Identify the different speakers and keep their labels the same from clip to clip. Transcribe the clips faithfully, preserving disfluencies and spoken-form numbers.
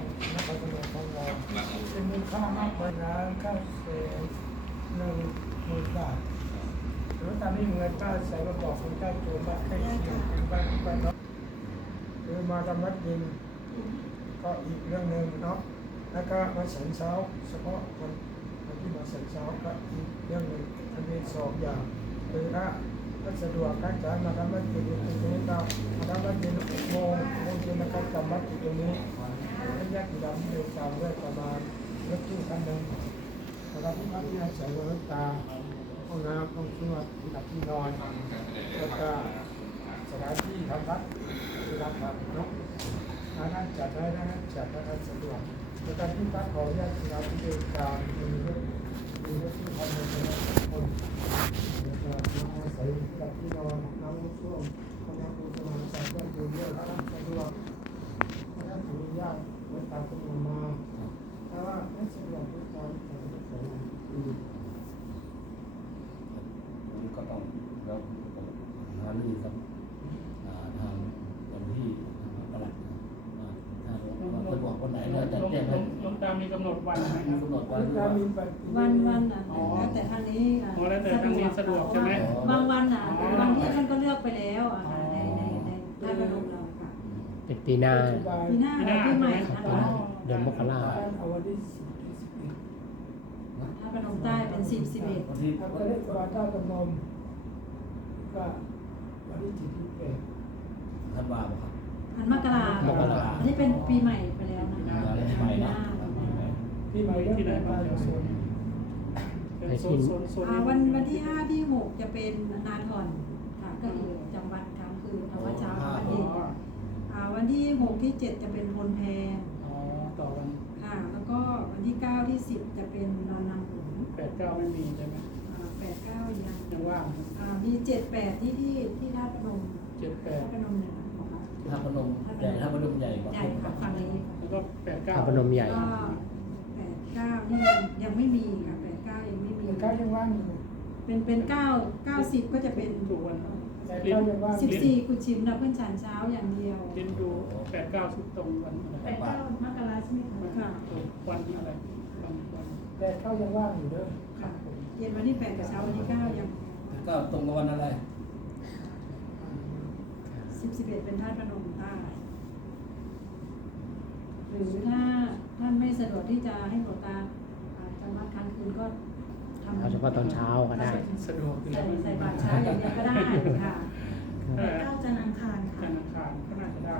Speaker 1: นครพนมของเราเป็นมูลค่ามากกว่าล้านเก้าแสนหนึ่งหมื่นบาทหรือตามนี้เงินป้าใส่มาบอกคนใกล้ตัวบ้านใกล้เคียงเป็นบ้านบ้านเนาะหรือมาทำวัดดินก็อีกเรื่องหนึ่งเนาะแล้วก็มาฉันเช้าเฉพาะคนคนที่มาฉันเช้าก็อีกเรื่องหนึ่งอันนี้สองอย่างหรือถ้าถ้าสะดวกการจ่ายมาทำวัดดินตรงนี้ก็มาทำวัดดินหกโมงโมงเย็นนะครับจำวัดอยู่ตรงนี้ระยะกี่ลำเดินตามด้วยประมาณรถตู้คันหนึ่งนะครับที่พักที่อาศัยบนรถตาห้องน้ำห้องครัวที่หลับที่นอนแล้วก็สถานที่ทำวัดที่รับทำเนาะท่านจัดได้นะจัดให้ท่านสะดวกในการที่พักของญาติเราที่เดินตามมีรถมีรถที่ทำให้เราทุกคนแล้วก็มาอาศัยที่หลับที่นอนน้ำท่วมห้องน้ำปูสมาใส่เพื่อนดูเยอะแล้วสะดวกถ้าถือญาติไว้ตามคนมาถ้าว่าไม่สะดวกทุกคนจะไม่สะดวก
Speaker 2: นี่ก็ต้องเราหาลือครับทางวันที่ตลาดถ้าสะดวกวันไหนเราจะแจ้งให้
Speaker 3: ลงตามมีกำหนดวันไหมครับ
Speaker 2: กำหนดวัน
Speaker 4: วันวันอ่ะแล้วแต่ทางนี้
Speaker 3: อ๋อแล้วแต่ทางนี้สะดวกใช่ไหม
Speaker 4: บางวันอ่ะบางที่ท่านก็เลือกไปแล้วอ่ะค่ะในในในท่านประดมเราค่ะ
Speaker 5: เป็นปีหน้า
Speaker 4: ปีหน้าปีใหม่นะคะ
Speaker 5: เดือนมกรา
Speaker 1: เอาวันที่สิบที่สิบเอ็ด
Speaker 4: ท่านประดมใต้เป็นสิบสิบเอ็ด
Speaker 2: วันที่
Speaker 1: ถ้าก็ได้สวาต้าตนมก็วันที่สิบที่แปด
Speaker 2: ธันวาคมครับ
Speaker 4: พันมกราอันนี้เป็นปีใหม่ไปแล้วนะคะ
Speaker 2: ใหม่
Speaker 4: ปีห
Speaker 2: นะ
Speaker 4: น้า
Speaker 1: พี่ใหม่เรื่องการการกุศล
Speaker 3: เป็นโซนโซนโซน
Speaker 4: อ่าวันวันที่ห้าที่หกจะเป็นนาถอนค่ะก็อีกจำวัดค้างคืนทำวัดเช้าทำวัด
Speaker 3: อ๋อ
Speaker 4: เย็นอ่าวันที่หกที่เจ็ดจะเป็นพลแพน
Speaker 3: อ๋อต่อวัน
Speaker 4: ค่ะแล้วก็วันที่เก้าที่สิบจะเป็นนอนนำหงส์
Speaker 3: แปดเก้าไม่มีใช่ไหม
Speaker 4: อ่าแปดเก้ายัง
Speaker 3: ยังว่าง
Speaker 4: อ่ามีเจ็ดแปดที่ที่ที่ท่าตุพนม
Speaker 3: เจ็ดแปด
Speaker 4: ท่าตุพนมเนี่ยนะของเรา
Speaker 2: ท่าพนมใหญ่ท่าพนมใหญ่กว่า
Speaker 4: ใหญ่ค่ะฝั่งนี้
Speaker 3: แล้วก็แปดเก้า
Speaker 5: พระพนมใหญ่
Speaker 4: ก็แปดเก้านี่ยังยังไม่มีค่ะแปดเก้ายังไม่มี
Speaker 1: แต่ก้ายังว่างอยู่
Speaker 4: เป็นเป็นเก้าเก้าสิบก็จะเป็น
Speaker 3: ถูกวัน
Speaker 1: แต่ก้ายังว่าง
Speaker 4: สิบสี่กุชิมนะเพื่อนฉันเช้าอย่างเดียว
Speaker 3: เรียนดูแปดเก้าทุกตรงวันอะไร
Speaker 4: แปดเก้ามกราใช่ไหมคะค่ะ
Speaker 3: วันอะไรวันวัน
Speaker 1: แต่ก้ายังว่างอยู่เด้อ
Speaker 4: ค่ะเย็นวันที่แปดกับเช้าวันที่เก้ายัง
Speaker 2: ก็ตรงกับวันอะไร
Speaker 4: สิบสิบเอ็ดเป็นท่าตุพนมใต้หรือถ้าท่านไม่สะดวกที่จะให้หลวงตาอ่าจำวัดค้างคืนก็ทำ
Speaker 5: เอาเฉพาะตอนเช้าก็ได้
Speaker 3: สะดวก
Speaker 4: ใส่ใส่บาตรเช้าอย่างเดียวก็ได้ค่ะ
Speaker 3: เออ
Speaker 4: เก้าจันทร์อังคาร
Speaker 3: ธ
Speaker 4: ค่ะ
Speaker 3: นาคารก็น่าจะได้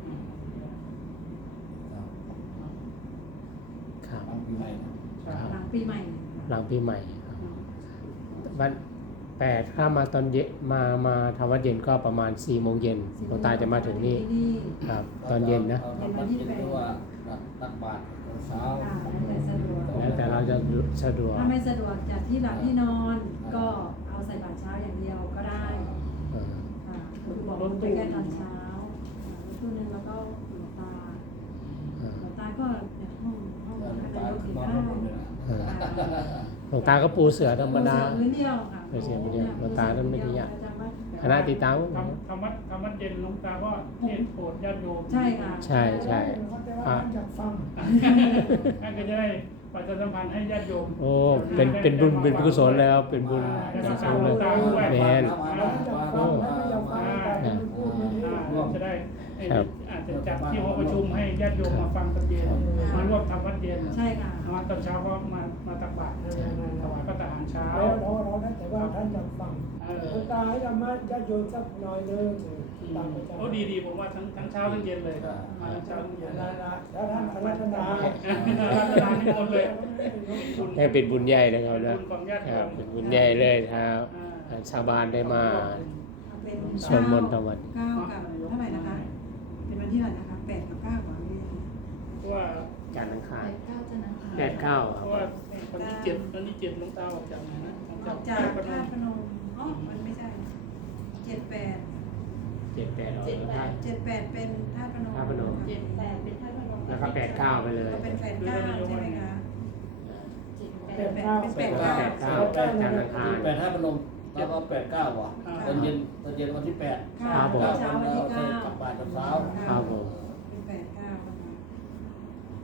Speaker 5: ครับ
Speaker 2: บางปีใหม่นะ
Speaker 3: ใช่
Speaker 4: หลังปีใหม่
Speaker 5: หลังปีใหม่ครับวันแปดถ้ามาตอนเย็นมามาทำวัดเย็นก็ประมาณสี่โมงเย็นหลวงตาจะมาถึงนี่ครับ ตอนเย็นนะ
Speaker 2: เราทำวัดเย็นหรือว่าตักบาตรตอนเช้า
Speaker 4: ค่ะแล้วแต่สะดวก
Speaker 5: แล้วแต่เราจะสะดวก
Speaker 4: ถ้าไม่สะดวกจากที่หลับที่นอนก็เอาใส่บาตรเช้าอย่างเดียวก็ได้
Speaker 5: เออ
Speaker 4: ค่ะคือบอกลงไปแค่ตอนเช้าอ่ารถตู้นึงแล้วก็หลวงตา
Speaker 5: เออ
Speaker 4: หลวงตาก็เนี่ยห้องห้อง
Speaker 2: แล้ว
Speaker 4: ท่าน
Speaker 2: ตาน
Speaker 4: ายก
Speaker 2: ขึ้
Speaker 4: อี
Speaker 2: น
Speaker 4: ก
Speaker 2: นอน
Speaker 4: ได้
Speaker 2: บนเลยนะ
Speaker 5: เออหลวงตาก็ปูเสือธรรมดา
Speaker 4: พื้นเดียวค่ะ
Speaker 5: เสือพื้นเดียวหลวงตาท่านไม่ได้ยาก คณะติดตาม
Speaker 3: ทำทำวัดทำวัดเย็นหลวงตาก็เทศน์โปรดญาติโยม
Speaker 4: ใช่ค่ะ
Speaker 5: ใช่ใช่
Speaker 1: แต่ว่าท่านอยากฟัง
Speaker 3: ท่านก็จะได้ประชาสัมพันธ์ให้ญาติโยม
Speaker 5: โอ้เป็นเป็นบุญเป็นกุศลแล้วเป็นบุญ
Speaker 3: อ่า
Speaker 5: อย่างสูงเลย
Speaker 3: ตามด้วย
Speaker 5: แมน
Speaker 1: ท่านอยากฟังและไม่อยากฟังแต่ท่านพูดไม่ได้
Speaker 3: อ่าจะได้ให้
Speaker 5: ครับ
Speaker 3: อาจจะจัดที่หอประชุมให้ญาติโยมมาฟังตอนเย็นมาร่วมทำวัดเย็น
Speaker 4: ใช่ค่ะ
Speaker 3: มาตอนเช้าก็มามาตักบาตรถวายพระทหารเช้า
Speaker 1: แล้วเราเราได้แต่ว่าท่านอยากฟัง
Speaker 3: เออ
Speaker 1: หลวงตาให้ธรรมะญาติโยมสักหน่อยเลยตามประจำ
Speaker 3: โอ้ดีดีผมว่าทั้งทั้งเช้าทั้งเย็นเลยมาทั้งเช้าทั้งเย็น
Speaker 1: แล้วท่านอารัธนา
Speaker 3: รัตนานิมนต์เลย
Speaker 5: ให้เป็นบุญใหญ่นะครับ
Speaker 3: เป็น
Speaker 5: นะ
Speaker 3: บุญของญาติ
Speaker 5: ค
Speaker 3: โย
Speaker 5: รับ
Speaker 3: ม
Speaker 5: เป็นบุญใหญ่เลยถ้าชาวบ้านได้มา
Speaker 4: เป็น
Speaker 5: สวดมนต์ทำวัด
Speaker 4: เก้ากับเท่าไหร่นะคะ เป็นวันที่เท่าไหร่นะคะแปดกับเก้าก่อนนี่
Speaker 3: เพราะว่า
Speaker 5: จันทร์อังคาร
Speaker 4: เก้าจันทร์อังคาร
Speaker 5: แปดเก้า
Speaker 3: เพราะว่าวันที่เจ็ดวันที่เจ็ดหลวงตาออกจากไหนนะออก
Speaker 4: อ
Speaker 3: จา
Speaker 4: อก กจาก
Speaker 3: พระน
Speaker 4: ธาม ตุพนมอ๋อมันไม่ใช่เจ็ดแปด
Speaker 5: เจ็ดแปดออกแล้ว
Speaker 4: เจ็ดแปดเป็นธาตุพนม
Speaker 5: ธาตุพนม
Speaker 4: เจ็ดแปดเป็นธาตุพนม
Speaker 5: แล้วก็แปดเก้าไปเลย
Speaker 4: ก็เป็นแปดเก้าใช่ไหมคะ
Speaker 1: แปดเก้า
Speaker 4: แปดเก้า
Speaker 5: แปดเก้าจันทร์อังคาร
Speaker 2: แปดท่าพนมแล้วก็แปดเก้าว่ะตอนเย็นตอนเย็นวันที่แปด
Speaker 5: ครับผม
Speaker 4: เช้าวันที่เก้า
Speaker 2: ตักบาตรตอนเช้า
Speaker 5: ครับผม
Speaker 4: เป็นแปดเก้านะคะ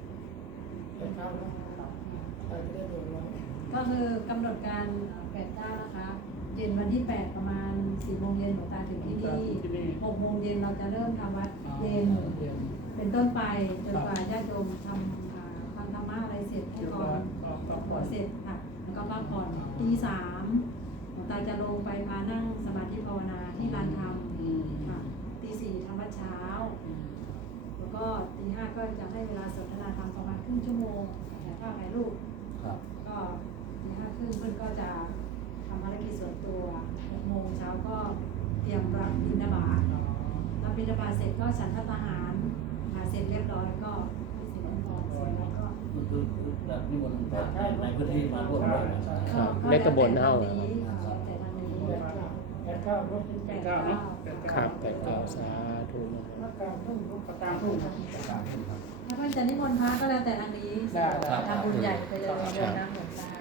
Speaker 1: เช้าเนาะไปไม่ได้โดนร้อน
Speaker 4: ก็คือกำหนดการแปดเก้านะคะ เย็นวันที่แปดประมาณสี่โมงเย็นหลวงตาถึงที่นี่
Speaker 3: ที่นี่
Speaker 4: หกโมงเย็นเราจะเริ่มทำวัดเย็น เป็นต้นไปจนกว่าญาติโยมทำอ่าฟังธรรมะอะไรเสร็จให้
Speaker 3: เกี่ยว
Speaker 4: ก่อ
Speaker 3: กับ
Speaker 4: น
Speaker 3: กับ
Speaker 4: ขอเสร็จค่ะแล้วก็พักผ่อนตีสามหลวงตาจะลงไปพานั่งสมาธิภาวนาที่ลานธรรมค่ะตีสี่ทำวัดเช้า แล้วก็ตีห้าก็จะให้เวลาสนทนาธรรมประมาณครึ่งชั่วโมงถ่ายภาพถ่ายรูป
Speaker 2: ครับ
Speaker 4: ก็ตีห้าครึ่งเพื่อนก็จะทำภารกิจส่วนตัวหกโมงเช้าก็เตรียมรับบิณฑบาตรับบิณฑบาตเสร็จก็ฉันพัฒหารมาเสร็จเรียบร้อยก็ให้เสร็จเรียบร้อยเสร็จแล้วก็
Speaker 2: คือคือคือแบบนิมนต์พระในพื้นที่มาร่วมด้วยนะ
Speaker 5: ครับ
Speaker 4: ก็
Speaker 5: ได้ตำบลเอา
Speaker 4: แล้วแต่ทางนี้
Speaker 1: แปดเก้าแปดเก้าก็เป็น
Speaker 3: แปดเก้าเนาะแปดเก้า
Speaker 5: ครับแปดเก้าสาธุนะ
Speaker 1: นักการต้องรู้
Speaker 3: ประตามทุ่งครับ
Speaker 4: ถ้าเพื่อนจะนิมนต์พระก็แล้วแต่ทางนี้
Speaker 3: ได้ได้
Speaker 4: ทำบุญใหญ่ไปเลยเดือนน้ำหลวงตา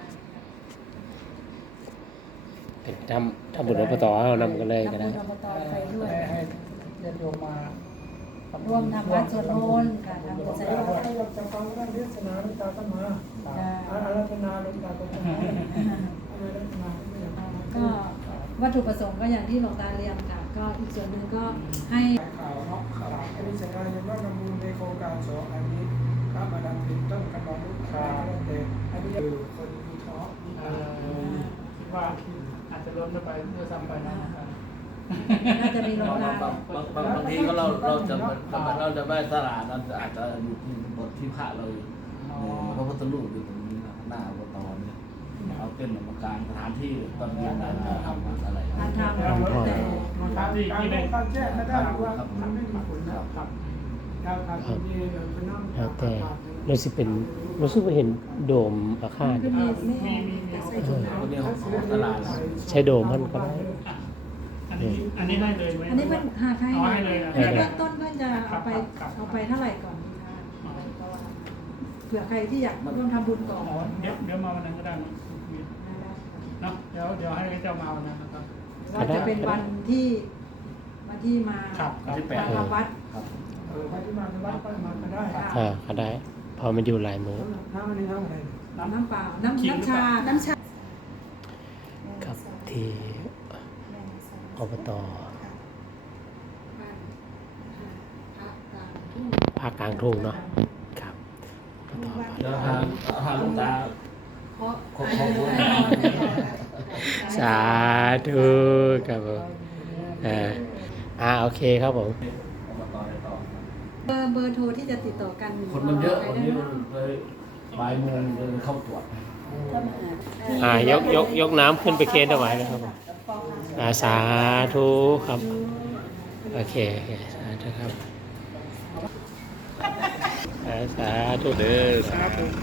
Speaker 5: เป็นทำทำบุญอบตเอานำกันเลยก็ได้
Speaker 4: ทำบุญอบตไปด้วย
Speaker 1: ให้ให้ญาติโยมมา
Speaker 4: ร่วมทำวัดสวดมนต์ค่ะทำบุญใส่
Speaker 1: ถ้า
Speaker 4: บาตร
Speaker 1: เราจะฟังเรื่องเทศนาหลวงตาก็มาอารัธนาหลวงตาก็มาอารัธนาไม่อยากมา
Speaker 4: ก็วัตถุประสงค์ก็อย่างที่หลวงตาเรียนค่ะ ก็อีกส่วนหนึ่งก็ให้
Speaker 1: ข่าวเนาะข่าวอันนี้จะได้ยังว่านำมูลในโครงการสองอันนี้ข้ามาดำเป็นต้นกำลังลูกค้าเด็กอันนี้คือคนมีท้อง
Speaker 3: เอ่อคิดว่าอาจจะล้มไปเพื่อซ้ำไปนะครับ
Speaker 4: น่าจะมีหลวงตา
Speaker 2: บางบางบางบางทีก็เราเราจะเราจะไม่สลาดเราอาจจะอยู่ที่บทที่พระเราอยู่พระพุทธรูปอยู่ตรงนี้นะหน้าอบตเนี่ยเอาเต้นมากลางสถานที่ตอนเย็นนะทำอะไร
Speaker 4: ทานทำ
Speaker 1: การ
Speaker 4: แต่
Speaker 1: การการแจ้งไม่ได้ว่ามันไม่มีผลนะครับการการที่เป็นน้ำ
Speaker 5: แล้วแต่รู้สึกเป็นรู้สึกว่าเห็นโดมอาคาร
Speaker 4: ก็มี
Speaker 3: มีมีมี
Speaker 4: ใส่ถุงเท้า
Speaker 2: คนนี้เขาตลาด
Speaker 5: ใช้โดมมันก็ได้
Speaker 3: อันนี้อันนี้ได้เลยไหม
Speaker 4: อันนี้เป็นหาใคร
Speaker 3: เอาให้เลยอะ
Speaker 4: อันนี้เบื้องต้นก็จะเอาไปเอาไปเท่าไหร่ก่อนดีคะเผื่อใครที่อยากร่วมทำบุญก่อน
Speaker 3: อ๋อเดี๋ยวเดี๋ยวมาวันนั้นก็ได้มั้งเนาะเดี๋ยวเดี๋ยวให้เจ้ามาวันนั้นนะครับ
Speaker 4: ว่าจะเป็นวันที่วันที่มา
Speaker 3: ครับ
Speaker 2: ที่แปด
Speaker 4: มาทำวัด
Speaker 2: ครับ
Speaker 1: เออไปที่มาที่วัดก็มาก็ได้
Speaker 5: อ่าก็ได้ พอมันอยู่หลายมือ
Speaker 1: น้ำอันนี้น้ำอะไร
Speaker 4: น้ำเปล่า น้ำน้ำชา น้ำชา
Speaker 5: กับที่อบตภาคกลางทุ่งเนาะครับอบต
Speaker 2: เดี๋ยวทางทางลูกตา
Speaker 4: เพราะ
Speaker 2: ขอขอขอ
Speaker 5: สาธุครับผมอ่าอ่าโอเคครับผม
Speaker 2: มาต่อได้ต่อ
Speaker 4: เบอร์เบอร์โทรที่จะติดต่อกัน
Speaker 2: คนมันเยอะ
Speaker 4: ใคร
Speaker 2: วัน
Speaker 4: ได้
Speaker 2: นี้
Speaker 4: บ้าง
Speaker 2: เลยบ่ายโมงเลยเข้าตรวจ
Speaker 5: อ่ายกยกยกน้ำขึ้นไปเคนถวายนะครับผมอ่าสาธุครับโอเคโอเคสาธุครับอ่าสาธุเด้อ
Speaker 3: ครับผม